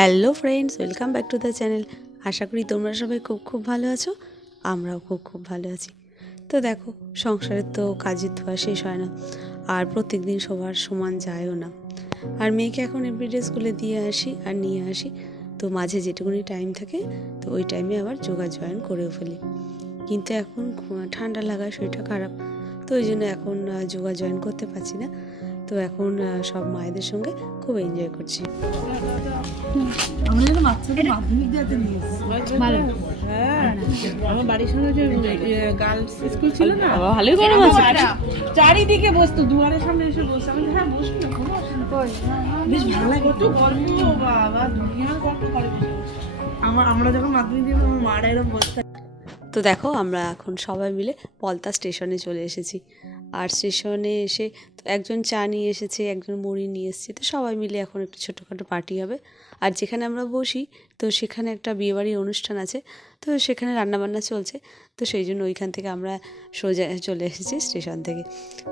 Hello friends, welcome back to the channel. আশা করি তোমরা সবাই খুব ভালো আছো। আমরাও খুব ভালো আছি। তো দেখো, সংসারের তো কাজের ধোয়া শেষ হয় না, আর প্রত্যেক দিন সবার সমান যায়ও না। আর মেয়েকে এখন এভরিডে স্কুলে দিয়ে আসি আর নিয়ে আসি, তো মাঝে যেটুকুনি টাইম থাকে তো ওই টাইমে আবার যোগা জয়েন করেও ফেলি। কিন্তু এখন ঠান্ডা লাগায় শরীরটা খারাপ, তো ওই জন্য এখন যোগা জয়েন করতে পারছি না। তো এখন সব মায়েদের সঙ্গে খুব এনজয় করছি। আমার বাড়ির সামনে যে গার্লস স্কুল ছিল না, ভালোই গরম আছে, চারিদিকে বসতো, দুয়ারের সামনে এসে বসতো। আমি হ্যাঁ বসুন না, কোনো অসুবিধা বেশ ভালো লাগে। কত গরম বাবা, দুনিয়া কত করে আমরা যখন মাধ্যমিক দিই আমার মারা এরকম বসতে। তো দেখো, আমরা এখন সবাই মিলে পলতা স্টেশনে চলে এসেছি। আর স্টেশনে এসে তো একজন চা নিয়ে এসেছে, একজন মুড়ি নিয়ে এসেছে, তো সবাই মিলে এখন একটু ছোটোখাটো পার্টি হবে। আর যেখানে আমরা বসি তো সেখানে একটা বিয়েবাড়ির অনুষ্ঠান আছে, তো সেখানে রান্নাবান্না চলছে। তো সেই জন্য ওইখান থেকে আমরা সোজা চলে এসেছি স্টেশন থেকে।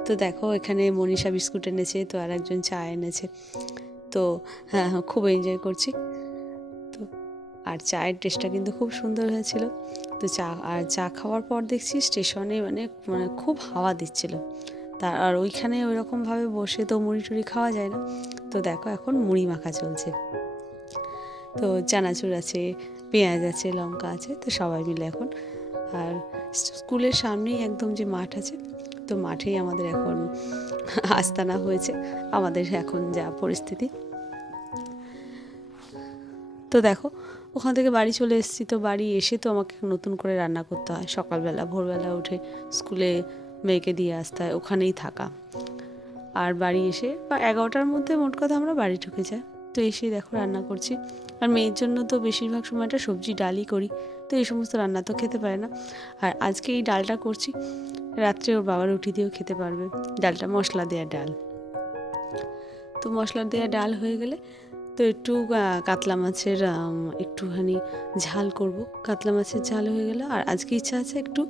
তো দেখো, এখানে মনীষা বিস্কুট এনেছে, তো আর একজন চা এনেছে। তো হ্যাঁ, খুব এনজয় করছি। তো আর চায়ের টেস্টটা কিন্তু খুব সুন্দর হয়েছিল। তো চা খাওয়ার পর দেখছি স্টেশনে মানে খুব হাওয়া দিচ্ছিল। আর ওইখানে ওইরকমভাবে বসে তো মুড়ি টুড়ি খাওয়া যায় না। তো দেখো, এখন মুড়ি মাখা চলছে। তো চানাচুর আছে, পেঁয়াজ আছে, লঙ্কা আছে, তো সবাই মিলে এখন। আর স্কুলের সামনেই একদম যে মাঠ আছে, তো মাঠেই আমাদের এখন আস্তানা হয়েছে, আমাদের এখন যা পরিস্থিতি। তো দেখো, ওখান থেকে বাড়ি চলে এসেছি। তো বাড়ি এসে তো আমাকে নতুন করে রান্না করতে হয়। সকালবেলা ভোরবেলা উঠে স্কুলে মেয়েকে দিয়ে আসতে হয়, ওখানেই থাকা। আর বাড়ি এসে 11টার মধ্যে মোট কথা আমরা বাড়ি ঢুকে যাই। তো এসেই দেখো রান্না করছি। আর মেয়ের জন্য তো বেশিরভাগ সময়টা সবজি ডালই করি, তো এই সমস্ত রান্না তো খেতে পারে না। আর আজকে এই ডালটা করছি, রাত্রে ওর বাবার রুটি দিয়েও খেতে পারবে। ডালটা মশলা দেওয়া ডাল। তো মশলা দেওয়া ডাল হয়ে গেলে তো একটু কাতলা মাছের একটুখানি ঝাল করব। কাতলা মাছের ঝাল হয়ে গেল। আর আজকে ইচ্ছা আছে একটু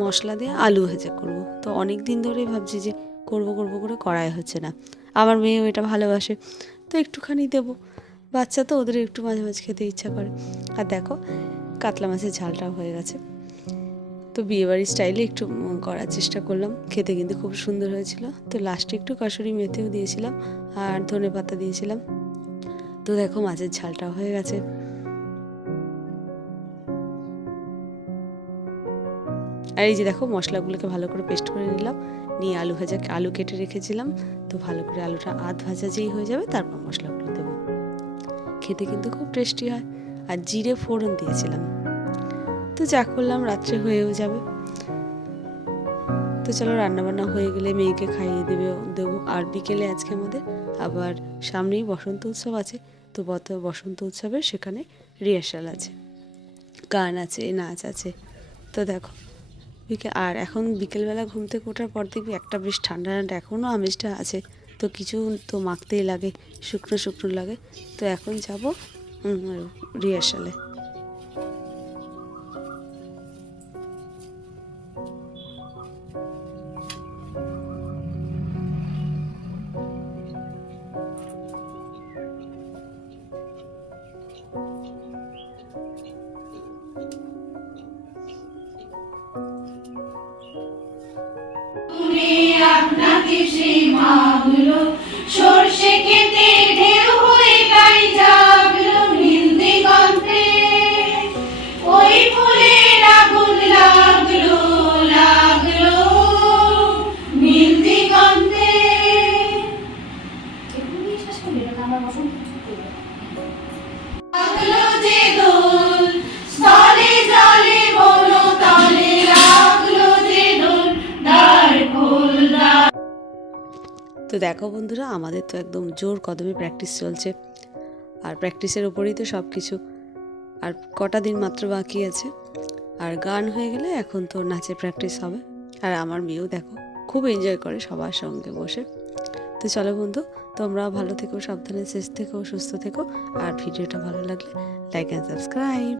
মশলা দিয়ে আলু ভাজা করব। তো অনেক দিন ধরেই ভাবছি যে করব করে করাই হচ্ছে না। আমার মেয়েও এটা ভালোবাসে, তো একটুখানি দেবো। বাচ্চা তো, ওদের একটু মাঝে মাঝে খেতে ইচ্ছা করে। আর দেখো, কাতলা মাছের ঝালটাও হয়ে গেছে। তো বিয়েবাড়ির স্টাইলে একটু করার চেষ্টা করলাম, খেতে কিন্তু খুব সুন্দর হয়েছিল। তো লাস্টে একটু কাসুরি মেথিও দিয়েছিলাম আর ধনে পাতা দিয়েছিলাম। তো দেখো, মাছের ঝালটা হয়ে গেছে। আর এই যে দেখো, মশলাগুলোকে ভালো করে পেস্ট করে নিলাম, নিয়ে আলু কেটে রেখেছিলাম। তো ভালো করে আলুটা ভাজা যেই হয়ে যাবে তারপর মশলাগুলো দেবো। খেতে কিন্তু খুব টেস্টি হয়। আর জিরে ফোড়ন দিয়েছিলাম। তো যা করলাম রাত্রে হয়েও যাবে। তো চলো, রান্নাবান্না হয়ে গেলে মেয়েকে খাইয়ে দেবো। আর বিকেলে আজকে আমাদের আবার সামনেই বসন্ত উৎসব আছে। তো বসন্ত উৎসবের সেখানে রিহার্সাল আছে, গান আছে, নাচ আছে। তো দেখো, আর এখন বিকেলবেলা ঘুম থেকে ওঠার পর দেখবি একটা বেশ ঠান্ডা ঠান্ডা এখনও আমেজটা আছে। তো কিছু তো মাখতেই লাগে, শুকনো লাগে। তো এখন যাব রিহার্সালে। আপনাকে সেই মাগুলো সর্ষে খেতে ঢেউ হয়ে তাই জাগলো নীল দিগন্তে, ওই ফুলের আগুন লাগলো নীল দিগন্তে। লাগলো যে দোল স্থলে জলে বনো তলে, লাগলো যে দোল দ্বার খোল দ্বার। তো দেখো বন্ধুরা, আমাদের তো একদম জোর কদমে প্র্যাকটিস চলছে। আর প্র্যাকটিসের উপরেই তো সব কিছু। আর কটা দিন মাত্র বাকি আছে। আর গান হয়ে গেলে এখন তো নাচের প্র্যাকটিস হবে। আর আমার মেয়েও দেখো খুব এনজয় করে সবার সঙ্গে বসে। তো চলো বন্ধু, তোমরাও ভালো থেকো, সাবধানে, সেফ থেকো, সুস্থ থেকো। আর ভিডিওটা ভালো লাগলে লাইক অ্যান্ড সাবস্ক্রাইব।